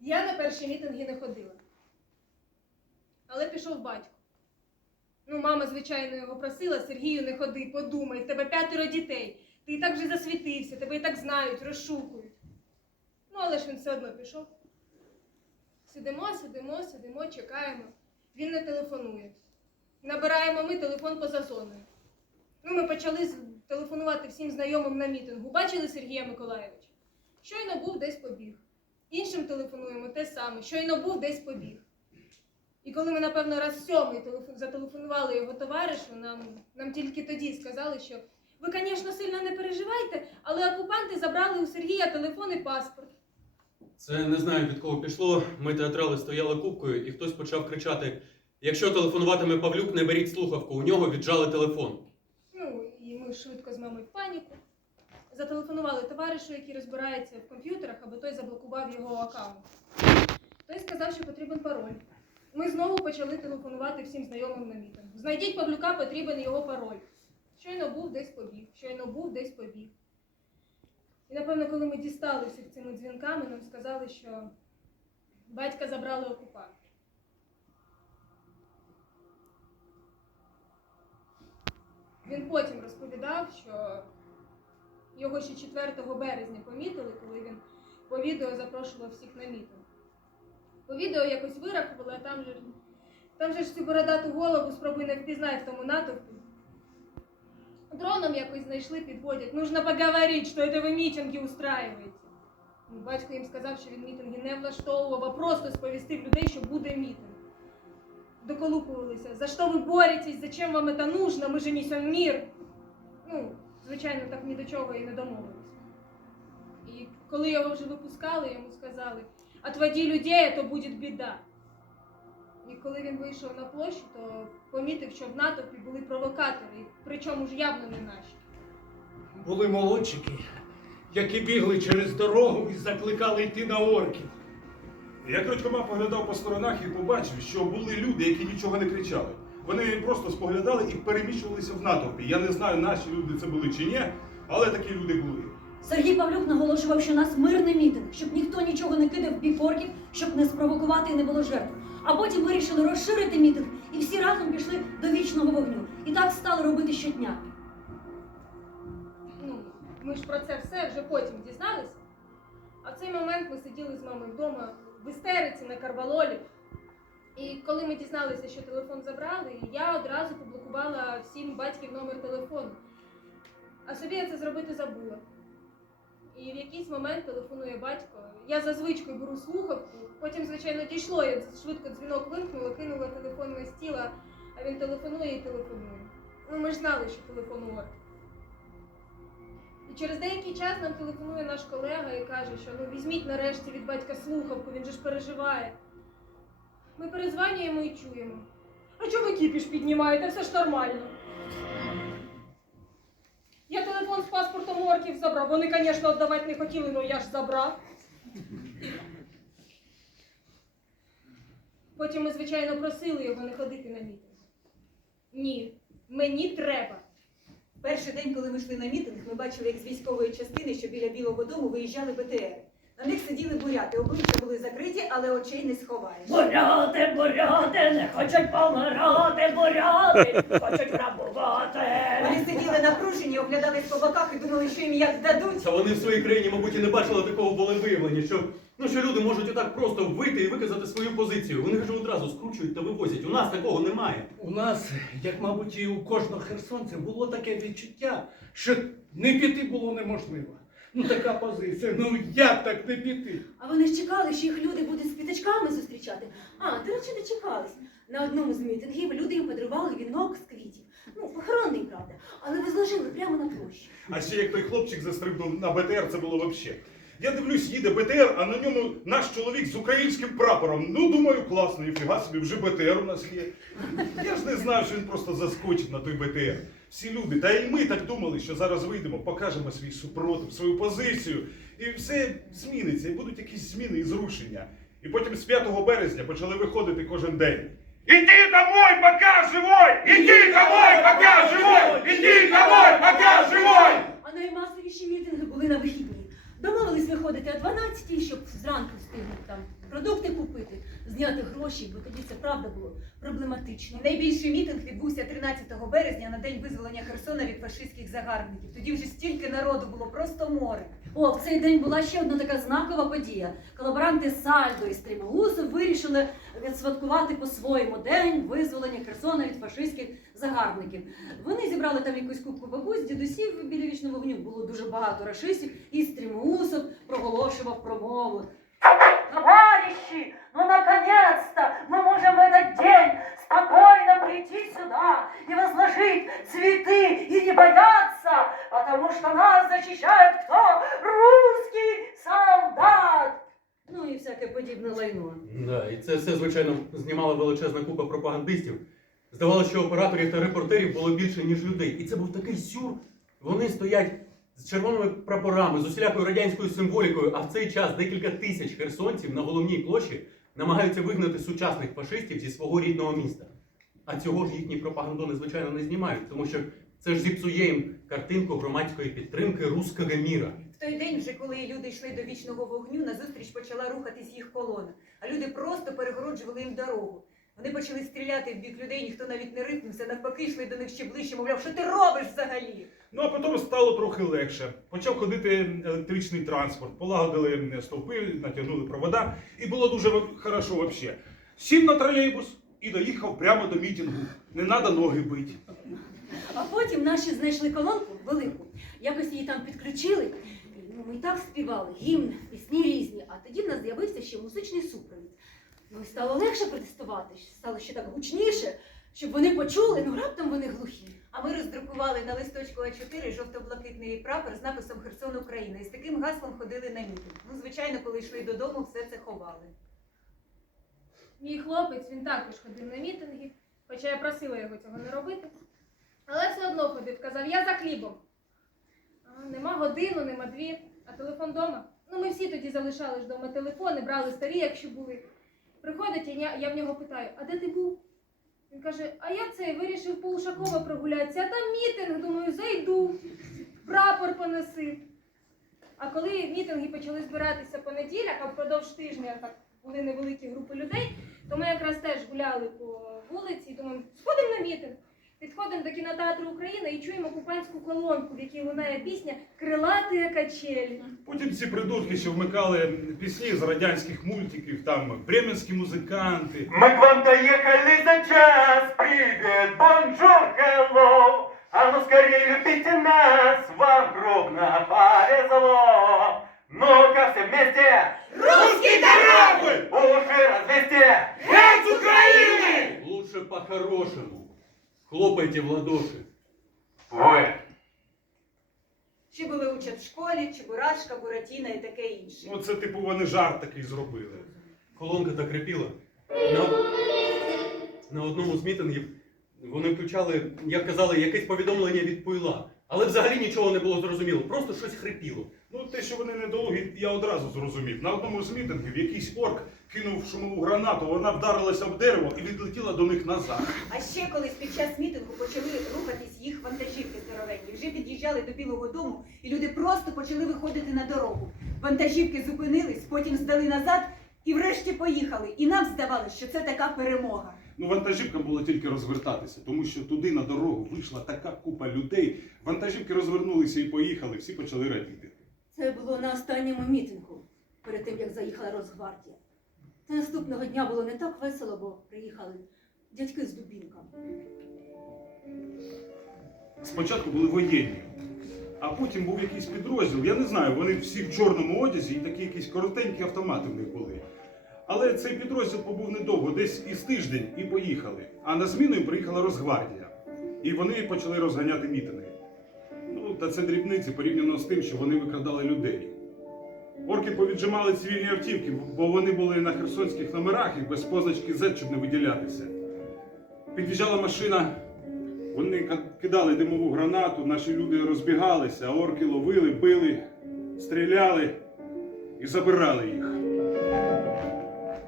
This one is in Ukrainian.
Я на перші мітинги не ходила. Але пішов батько. Ну, мама, звичайно, його просила, Сергію, не ходи, подумай, в тебе п'ятеро дітей. Ти і так вже засвітився, тебе і так знають, розшукують. Ну, але ж він все одно пішов. Сидимо, сидимо, сидимо, чекаємо. Він не телефонує. Набираємо ми телефон поза зоною. Ну, ми почали телефонувати всім знайомим на мітингу. Бачили Сергія Миколаєвича? Щойно був десь побіг. Іншим телефонуємо те саме. Щойно був десь побіг. І коли ми, напевно, раз сьомий телефон, зателефонували його товаришу, нам, нам тільки тоді сказали, що ви, звісно, сильно не переживайте, але окупанти забрали у Сергія телефон і паспорт. Це не знаю від кого пішло. Ми театрали стояли купкою, і хтось почав кричати: якщо телефонуватиме Павлюк, не беріть слухавку, у нього віджали телефон. Ну, і ми швидко з мамою в паніку. Зателефонували товаришу, який розбирається в комп'ютерах, аби той заблокував його аккаунт. Той сказав, що потрібен пароль. Ми знову почали телефонувати всім знайомим на мітинг. Знайдіть Павлюка, потрібен його пароль. Щойно був десь побіг, щойно був десь побіг. І напевно, коли ми дісталися цими дзвінками, нам сказали, що батька забрали окупанти. Він потім розповідав, що його ще 4 березня помітили, коли він по відео запрошував всіх на мітинг. По відео якось вирахували, а там же, там же ж цю бородату голову спробуй не впізнай в тому натовпі. Дроном якось знайшли, підводять. Нужно поговорити, що це ви мітинги устраиваете. Ну, Батько їм сказав, що він мітинги не влаштовував, а просто сповістив людей, що буде мітинг. Доколупувалися. За що ви боретесь? Зачем вам це нужно? Ми же несемо мир. Ну, звичайно, так ні до чого і не домовились. І коли його вже випускали, йому сказали, отводи людей, а то буде біда. І коли він вийшов на площу, то помітив, що в натовпі були провокатори, причому ж явно не наші. Були молодчики, які бігли через дорогу і закликали йти на орків. Я крадькома поглядав по сторонах і побачив, що були люди, які нічого не кричали. Вони просто споглядали і переміщувалися в натовпі. Я не знаю, наші люди це були чи ні, але такі люди були. Сергій Павлюк наголошував, що у нас мирний мітинг, щоб ніхто нічого не кидав в бік щоб не спровокувати і не було жертв. А потім вирішили розширити мітинг і всі разом пішли до вічного вогню. І так стали робити щодня. Ну, ми ж про це все вже потім дізналися. А в цей момент ми сиділи з мамою вдома в істериці на карвалолі. І коли ми дізналися, що телефон забрали, я одразу поблокувала всім батьків номер телефону. А собі я це зробити забула. І в якийсь момент телефонує батько. Я за звичкою беру слухавку, потім, звичайно, дійшло, я швидко дзвінок вимкнула, кинула телефон на стіла, а він телефонує і телефонує. Ну, ми ж знали, що телефон у І через деякий час нам телефонує наш колега і каже, що ну візьміть нарешті від батька слухавку, він же ж переживає. Ми перезванюємо і чуємо. А ви кіпіш піднімаєте? Все ж нормально. Я телефон з паспортом орків забрав. Вони, звісно, віддавати не хотіли, але я ж забрав. Потім ми, звичайно, просили його не ходити на мітинг. Ні, мені треба. Перший день, коли ми йшли на мітинг, ми бачили, як з військової частини, що біля Білого дому виїжджали БТР. На них сиділи буряти, обличчя були закриті, але очей не сховаєш. Буряти, буряти, не хочуть помирати, буряти, хочуть грабувати. Вони сиділи напружені, оглядались по боках і думали, що їм як дадуть. Та вони в своїй країні, мабуть, і не бачили такого волевиявлення, що, ну, що люди можуть отак просто вийти і виказати свою позицію. Вони ж одразу скручують та вивозять. У нас такого немає. У нас, як мабуть, і у кожного херсонця, було таке відчуття, що не піти було неможливо. Ну така позиція. Ну як так не піти? А вони ж чекали, що їх люди будуть з квіточками зустрічати. А, до речі, не чекались. На одному з мітингів люди їм подарували вінок з квітів. Ну, похоронний, правда, але ви зложили прямо на площі. А ще як той хлопчик застрибнув на БТР, це було взагалі. Я дивлюсь, їде БТР, а на ньому наш чоловік з українським прапором. Ну, думаю, класно, ніфіга собі, вже БТР у нас є. Я ж не знав, що він просто заскочить на той БТР. Всі люди, та і ми так думали, що зараз вийдемо, покажемо свій супротив, свою позицію, і все зміниться, і будуть якісь зміни і зрушення. І потім з 5 березня почали виходити кожен день. Иди домой, пока живой! Иди домой, пока живой! Иди домой, пока живой! А наймасовіші мітинги були на вихідні. Домовились виходити о 12 щоб зранку встигнути там продукти купити, зняти гроші, бо тоді правда було проблематично. Найбільший мітинг відбувся 13 березня на день визволення Херсона від фашистських загарбників. Тоді вже стільки народу було, просто море. О, в цей день була ще одна така знакова подія. Колаборанти Сальдо і Стрімоусов вирішили відсвяткувати по-своєму день визволення Херсона від фашистських загарбників. Вони зібрали там якусь кубку бабусь, дідусів біля вічного вогню. Було дуже багато рашистів, і Стрімоусов проголошував промову. Товарищи, знімала величезна купа пропагандистів. Здавалося, що операторів та репортерів було більше, ніж людей. І це був такий сюр. Вони стоять з червоними прапорами, з усілякою радянською символікою, а в цей час декілька тисяч херсонців на головній площі намагаються вигнати сучасних фашистів зі свого рідного міста. А цього ж їхні пропагандони, звичайно, не знімають, тому що це ж зіпсує їм картинку громадської підтримки руського міра. В той день, вже коли люди йшли до вічного вогню, назустріч почала рухатись їх колона, а люди просто перегороджували їм дорогу. Вони почали стріляти в бік людей, ніхто навіть не рипнувся, навпаки, йшли до них ще ближче, мовляв, що ти робиш взагалі? Ну а потім стало трохи легше. Почав ходити електричний транспорт, полагодили стовпи, натягнули провода, і було дуже хорошо взагалі. Сів на тролейбус і доїхав прямо до мітингу. Не треба ноги бити. А потім наші знайшли колонку велику, якось її там підключили. І, Ну, ми і так співали, гімн, пісні різні, а тоді в нас з'явився ще музичний супровід. Ну і стало легше протестувати, стало ще так гучніше, щоб вони почули, ну раптом вони глухі. А ми роздрукували на листочку А4 жовто-блакитний прапор з написом Херсон Україна. І з таким гаслом ходили на мітинг. Ну, звичайно, коли йшли додому, все це ховали. Мій хлопець, він також ходив на мітинги, хоча я просила його цього не робити. Але все одно ходив, казав, я за хлібом. А, нема годину, нема дві, а телефон вдома. Ну, ми всі тоді залишали ж вдома телефони, брали старі, якщо були. Приходить, і я, я в нього питаю, а де ти був? Він каже, а я цей вирішив по Ушакова прогулятися, а там мітинг, думаю, зайду, прапор поносив. А коли мітинги почали збиратися по неділях, а впродовж тижня так були невеликі групи людей, то ми якраз теж гуляли по вулиці і думаємо, сходимо на мітинг. Підходимо до кінотеатру України і чуємо купанську колонку, в якій лунає пісня Крилати качелі. Потім ці придурки, що вмикали пісні з радянських мультиків, там бременські музиканти. Мы к вам доехали за час, привет, бонжур, hello. А ну скорее любите нас, вам крупно повезло. Хлопайте в ладоши. Ой, Ще були учать в школі, Чебурашка, Буратіна і таке інше. Ну, це типу вони жарт такий зробили. Колонка так репіла. На, на одному з мітингів вони включали, як казали, якесь повідомлення від пойла. Але взагалі нічого не було зрозуміло, просто щось хрипіло. Ну, те, що вони недолугі, я одразу зрозумів. На одному з мітингів якийсь орк кинув шумову гранату, вона вдарилася об дерево і відлетіла до них назад. А ще колись під час мітингу почали рухатись їх вантажівки здоровенні. Вже під'їжджали до Білого Дому, і люди просто почали виходити на дорогу. Вантажівки зупинились, потім здали назад і врешті поїхали. І нам здавалося, що це така перемога. Ну, вантажівка була тільки розвертатися, тому що туди на дорогу вийшла така купа людей. Вантажівки розвернулися і поїхали, всі почали радіти. Це було на останньому мітингу, перед тим як заїхала Росгвардія. Та наступного дня було не так весело, бо приїхали дядьки з дубінками. Спочатку були воєнні, а потім був якийсь підрозділ. Я не знаю, вони всі в чорному одязі і такі якісь коротенькі автомати в них були. Але цей підрозділ побув недовго, десь із тиждень, і поїхали. А на зміну їм приїхала Росгвардія. І вони почали розганяти мітинги. Ну, та це дрібниці порівняно з тим, що вони викрадали людей. Орки повіджимали цивільні автівки, бо вони були на херсонських номерах і без позначки Z, щоб не виділятися. Під'їжджала машина, вони кидали димову гранату, наші люди розбігалися, а орки ловили, били, стріляли і забирали їх.